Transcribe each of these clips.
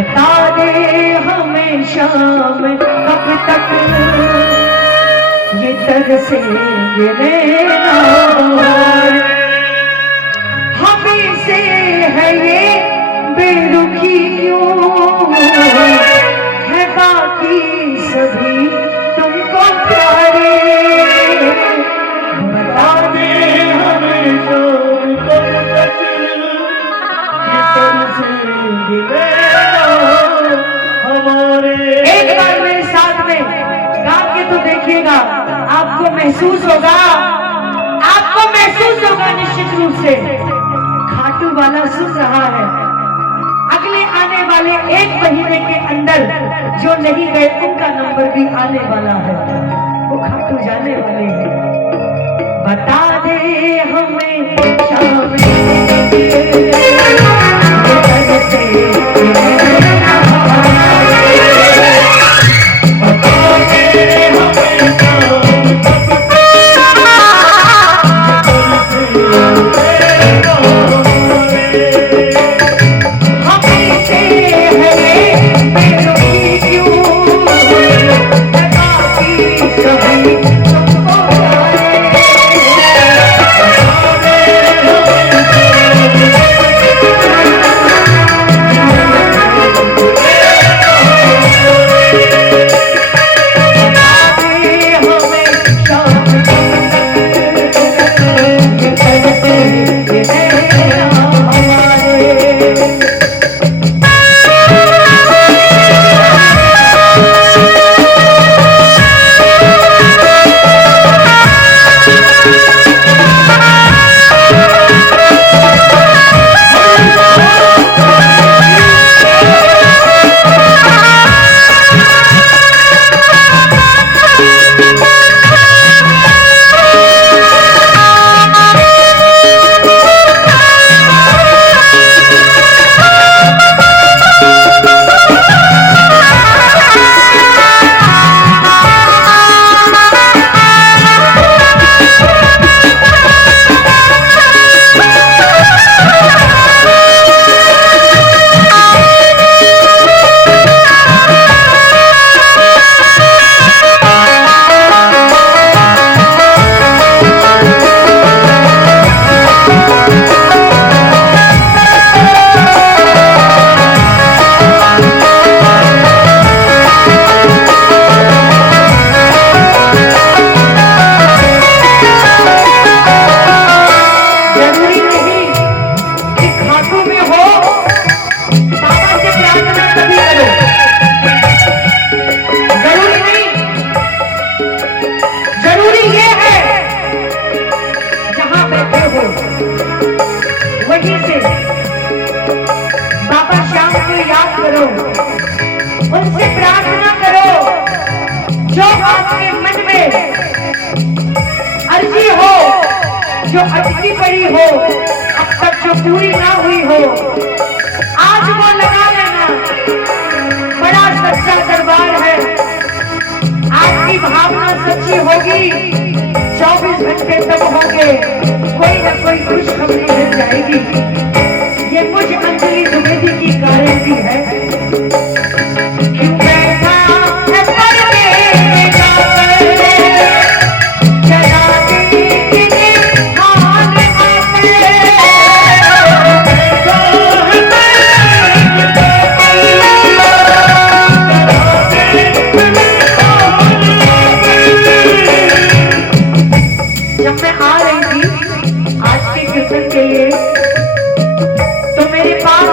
बता दे हमें शाम कब तक ये तरसेंगे नैना, हमें से है ये बेरुखी क्यों है बाकी सभी तुमको प्यारे। बता दे हमें शाम कब तक ये तरसेंगे नैना हमारे। एक बार मेरे साथ में गा के तो देखिएगा, आपको महसूस होगा, आपको महसूस होगा निश्चित रूप से खाटू वाला सुन रहा है। अगले आने वाले 1 महीने के अंदर जो नहीं गए उनका नंबर भी आने वाला है, वो खाटू जाने वाले हैं। बता दे हमें शाम वहीं से बाबा श्याम को याद करो, उनसे प्रार्थना करो, जो आपके मन में अर्जी हो, जो अटकी पड़ी हो, अब तक जो पूरी ना हुई हो, आज वो लगा लेना। बड़ा सच्चा दरबार है, आपकी भावना सच्ची होगी, 24 घंटे तब होंगे, कोई न कोई खुशखबरी मिल जाएगी। ये मुझ अंजलि द्विवेदी की गारंटी है। जब मैं आ रही थी आज के कीर्तन के लिए, तो मेरे पास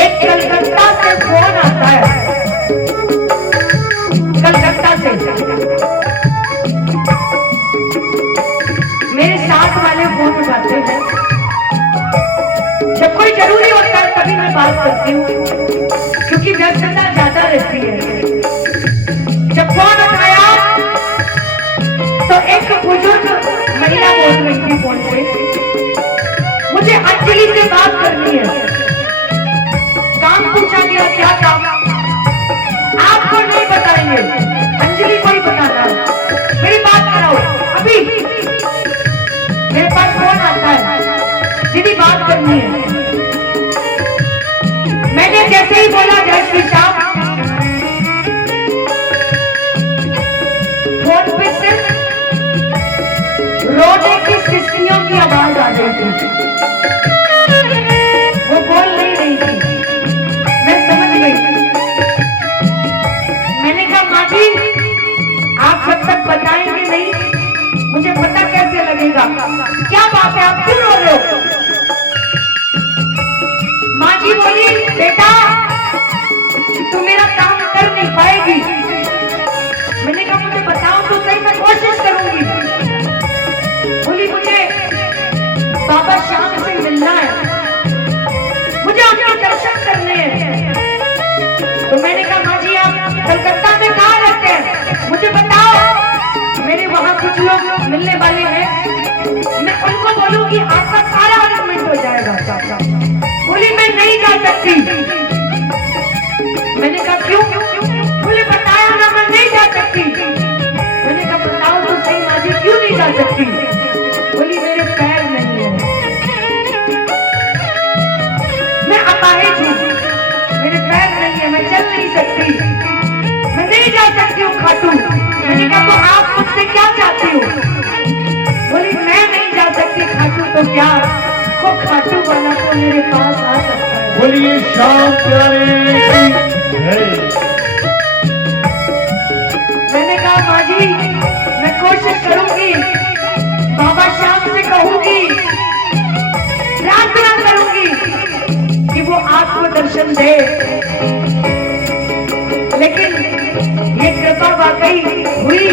एक कलकत्ता से फोन आता है, कलकत्ता से। मेरे साथ वाले फोन उठाते हैं, जब कोई जरूरी होता है तभी मैं बात करती हूँ, क्योंकि व्यस्तता ज्यादा रहती है। जब फोन उठाया तो एक बुजुर्ग महिला बोल रही थी फोन पे, मुझे अंजलि से बात करनी है। काम पूछा गया, क्या काम? आपको नहीं बताएंगे, अंजलि को ही बताना। मेरी बात कराओ अभी। मेरे पास फोन आता है, दीदी बात करनी है। मैंने जी बोली बेटा तू मेरा काम कर नहीं पाएगी। मैंने कहा मुझे बताओ तो सही, मैं कोशिश करूंगी। बोली मुझे बाबा श्याम से मिलना है, मुझे उनके दर्शन करने हैं। तो मैंने कहा माँ जी आप कलकत्ता में कहाँ रहते हैं, मुझे बताओ, मेरे वहां कुछ लोग मिलने वाले हैं, मैं उनको बोलूंगी आपका सारा अरेंजमेंट हो जाएगा। बोली मैं नहीं जा सकती। मैंने कहा क्यों? बोले बताया ना मैं नहीं जा सकती। मैंने कहा बताओ तो सही माँ जी क्यों नहीं जा सकती? बोली मेरे पैर नहीं है, मैं अपाहिज हूँ, मेरे पैर नहीं है, मैं चल नहीं सकती, मैं नहीं जा सकती हूँ खाटू। मैंने कहा तो आप मुझसे क्या चाहती हो? बोली मैं नहीं जा सकती खाटू तो क्या, वो खाटू वाला तो मेरे पास आ सकता है। बोलिए श्याम प्यारे की जय। मैंने कहा माँ जी मैं कोशिश करूंगी, बाबा श्याम से कहूंगी, प्रार्थना करूंगी कि वो आपको दर्शन दे, लेकिन ये कृपा वाकई हुई,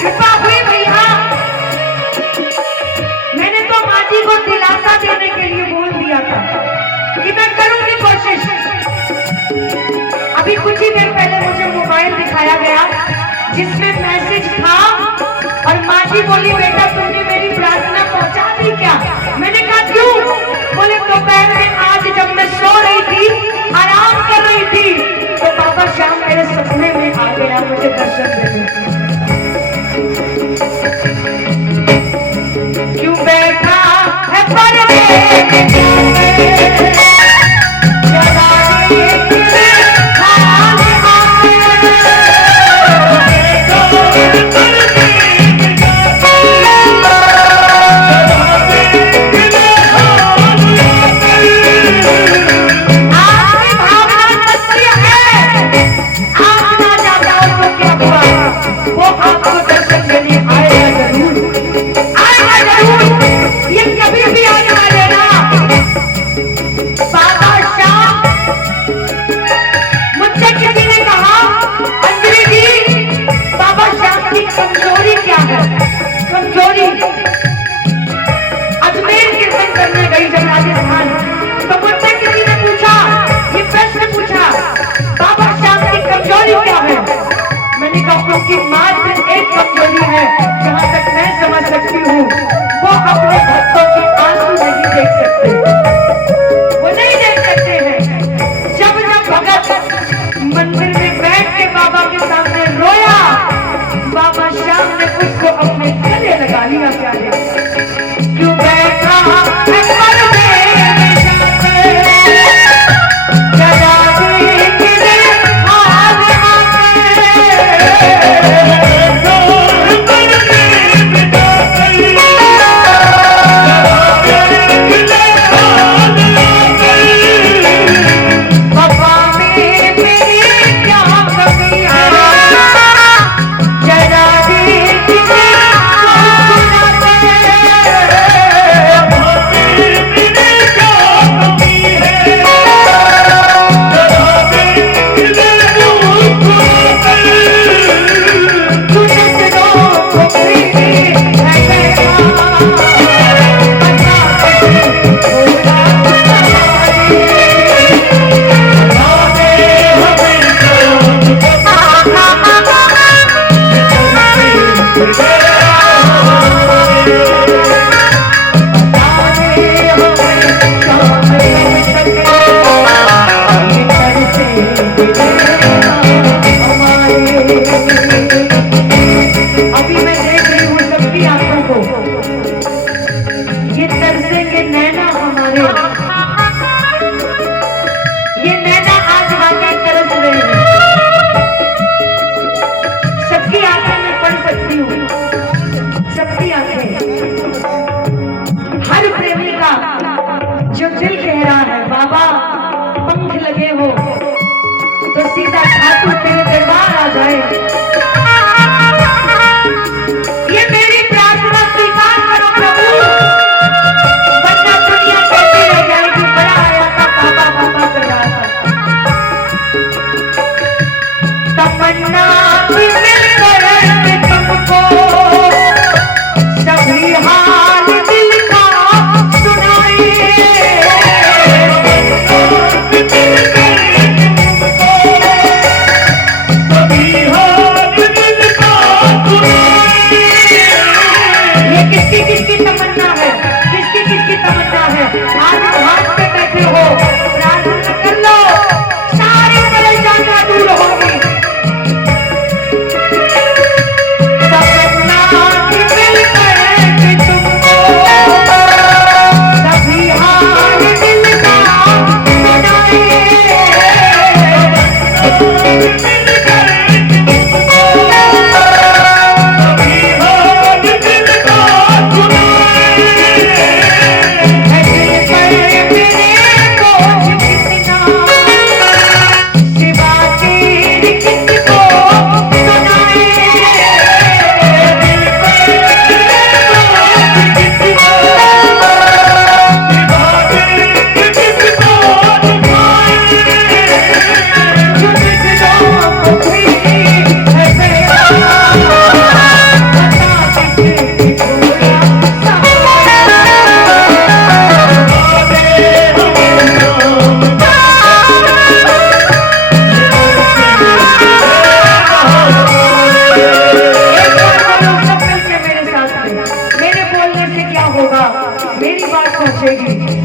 कृपा हुई भैया। मैंने तो माँ जी को दिलासा देने के लिए बोल दिया था कि मैं करूंगी कोशिश। अभी कुछ ही देर पहले मुझे मोबाइल दिखाया गया जिसमें मैसेज था और माँ जी बोली बेटा तुमने मेरी प्रार्थना पहुंचा दी क्या? मैंने कहा क्यों? बोले दोपहर में आज जब मैं सो रही थी, आराम कर रही थी, तो बाबा श्याम मेरे सपने में आ गया मुझे दर्शन देने। क्यों बैठा है की मात्र एक कमजोरी है, जहां तक मैं समझ सकती हूँ, वो अपने भक्तों के आंसू नहीं देख सकते, वो नहीं देख सकते हैं। जब जब भगत मंदिर में बैठ के बाबा के सामने रोया, बाबा श्याम ने उसको अपने गले लगा लिया। क्यों बैठा है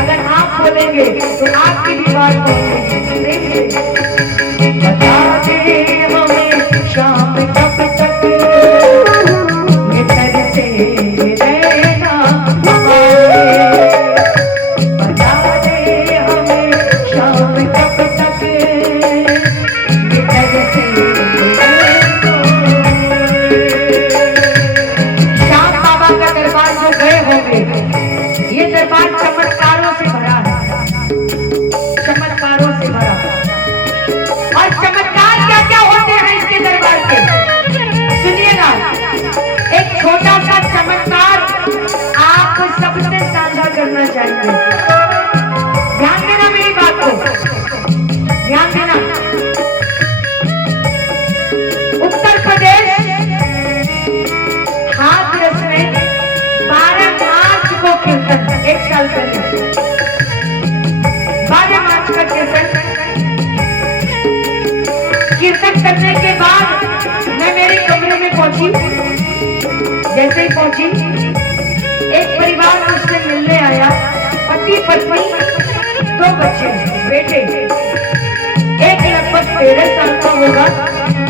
अगर आप बोलेंगे तो आपकी भी बात बोलेंगे। देखिए, बता दे हमें शाम कब तक ये तरसे रहना हमारे। बता दे हमें शाम कब तक ये तरसे रहना। श्याम बाबा का दरबार जो गए होंगे, ये दरबार चमत्कारों से भरा है, चमत्कारों से भरा। और चमत्कार क्या क्या होते हैं इसके दरबार के, सुनिएगा। एक छोटा सा चमत्कार आप सबसे साझा करना चाहिए। ध्यान देना मेरी बात को, ध्यान देना। उत्तर प्रदेश हाथरस में 12 मार्च को कीर्तन, एक साल पहले 12 मार्च का कीर्तन करने के बाद मैं मेरे कमरे में पहुंची। जैसे ही पहुंची, एक परिवार मुझसे मिलने आया, पति पत्नी 2 बच्चे बेटे, एक लगभग 13 साल का होगा,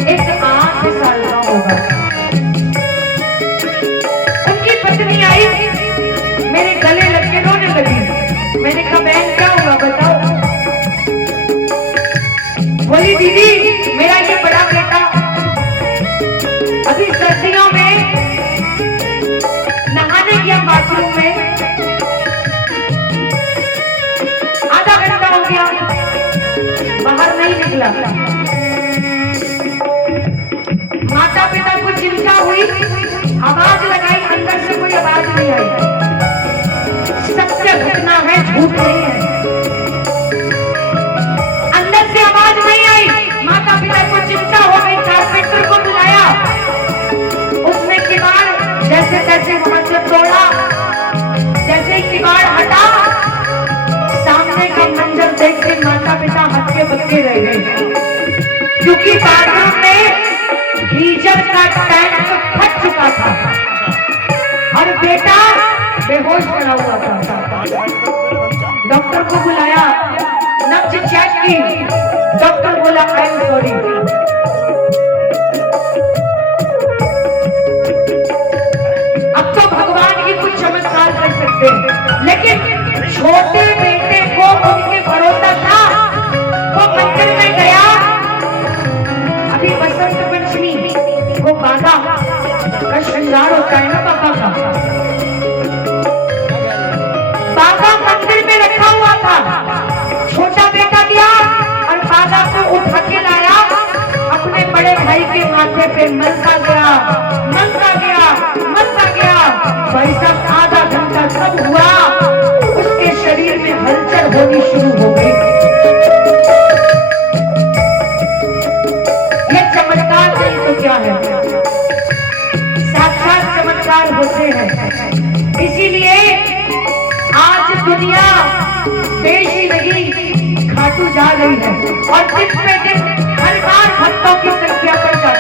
एक 8 साल का होगा। उनकी पत्नी आई, मेरे गले लग के रोने लगी। मैंने कहा बहन क्या हुआ बताओ। बोली दीदी मेरा ये बड़ा बेटा अभी सर्दियों में नहाने गया बाथरूम में, आधा घंटा हो गया बाहर नहीं निकला। माता पिता को चिंता हुई, आवाज लगाई, अंदर से कोई आवाज नहीं आई। सत्य घटना है, झूठ नहीं है। अंदर से आवाज नहीं आई, माता पिता को चिंता हो गई, कारपेंटर को बुलाया। उसने किवाड़ जैसे तैसे वहां से तोड़ा। जैसे ही किवाड़ हटा, सामने का मंजर देख के माता पिता हक्के बक्के रह गए, क्योंकि बाथरूम में गीजर का टैंक फट चुका था और बेटा बेहोश पड़ा हुआ था। डॉक्टर को बुलाया, नब्ज चेक की, डॉक्टर बोला आई एम सॉरी। अब तो भगवान ही कुछ चमत्कार कर सकते हैं, लेकिन छोटे बेटे को उनके भरोसा था, वो मंदिर में गया। अभी बसंत पंचमी को बागा का श्रृंगार होता है ना बाबा का, बागा मंदिर में रखा हुआ था। छोटा बेटा गया और बागा को उठा के लाया, अपने बड़े भाई के माथे पे मलता गया, मलता गया, मलता गया। भाई साहब आधा घंटा सब हुआ, उसके शरीर में हलचल होनी शुरू हो गई। ये चमत्कार नहीं तो क्या है, साक्षात चमत्कार होते हैं। इसीलिए आज दुनिया देश ही नहीं खाटू जा रही है, और दिन पे दिन हर बार भक्तों की संख्या बढ़ जाती है।